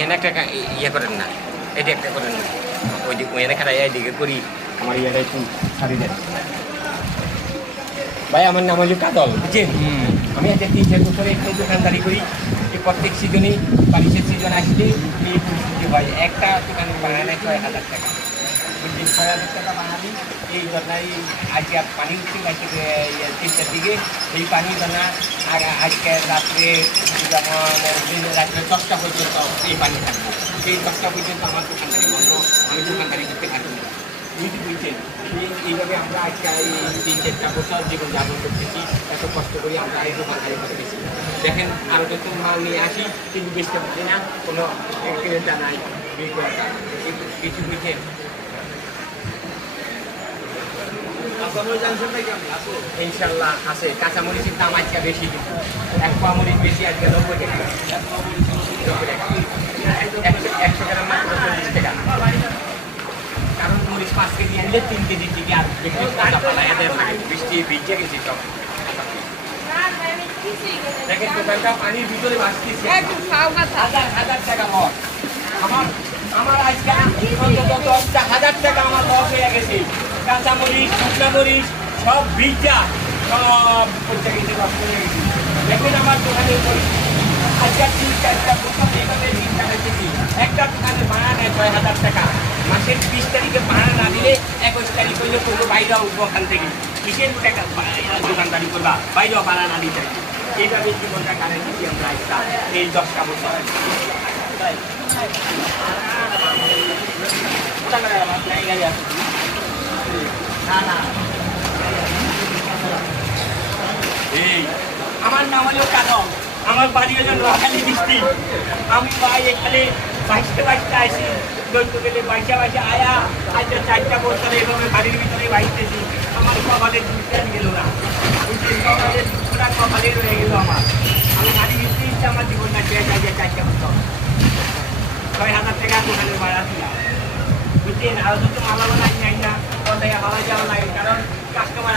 এনে একটা ইয়ে করেন না, এটা একটা করেন না, ওই দিক এনে খারাই এদিকে করি আমার ইয়েটা একটু সারি দেন ভাই। আমার নাম হলো কাদল, বুঝছেন? আমি একটা 3-4 বছর একটু দোকানদারি করি। এই প্রত্যেক সিজনে বারিশের সিজন আসলে এই পরিস্থিতি হয়। একটা দোকান বানানো 6,000 টাকা, বুঝছেন? 6,000 টাকা বানালি এই ঘটনায় আজকে পানি উঠছে আজকে 3টার দিকে। এই পানি ধরনা আজকে রাত্রে যেমন রাত্রে 10টা পর্যন্ত এই পানি থাকবে। এই 10টা পর্যন্ত আমার দোকানদারি বন্ধ, আমি দোকানদারি করতে থাকি না, বুঝছেন? এইভাবে আমরা আজকে এই 3-4টা বছর জীবনযাপন করতেছি, এত কষ্ট করি আমরা এই দোকানদারি করতেছি। দেখেন আরও যত মাল নিয়ে আসি কিন্তু বেচতে পারছি না, কোনো ক্রেতা নাই, বিক্রেতা কিছু, বুঝছেন? ইনশাল্লাহ আছে। কাঁচামরিচের দাম আজকে বেশি, কিন্তু 1 পোয়া মরিচ বেশি আজকে 90 টাকা, 100 গ্রাম মাত্র 40 টাকা। কারণ মরিচ 5 কেজি আনলে 3 কেজির দিকে আর কাঁচা পালায় এদের লাগে, বৃষ্টি ভিজে গেছে সব। দেখেন দোকানটা পানির ভিতরে ভাসতেছে, 1,000 টাকা লস। আমার আজকে অন্তত 10,000 টাকা আমার লস হয়ে গেছে। কাঁচামরিচ, শুকনা মরিচ সব ভিজা, সব পড়তে গেছে, নষ্ট হয়ে গেছে। দেখেন আমার দোকানের পরিস্থিতি আজকে 3-4টা বছর এইভাবে দিন চালাইতেছি। একটা দোকানে ভাড়া নেয় 6,000 টাকা। মাসের 20 তারিখে ভাড়া না দিলে 21 তারিখ হইলে কোনো বাইরে উঠবো ওখান থেকে। কিসের টাকা দোকানদারি করবা, বাইরেও ভাড়া না দিতে। এইভাবে জীবনটা কাটাইতেছি আমরা একটা এই 10টা বছর। আমার নাম হলো কাদম, আমার বাড়ি হলো নোয়াখালী ডিস্ট্রিক্ট। আমি ভাই এখানে বাইশে আসি, দৈত্য গেলে বাইশে আয়া আজ 4টা বছর এভাবে বাড়ির ভিতরে বাইতেছি। আমার কপালে দুধ গেল না, কপালে রয়ে গেল আমার। আমি বাড়ির ভিতরে ইচ্ছে আমার জীবনটা শেষ আজকে 4টা বছর। 6,000 টাকা দোকানে ভাড়া ছিলাম, বুঝছেন? আরো তো মালা বানাই নাই না, কোথায় ভাড়া যাওয়া লাগে, কারণ কাস্টমার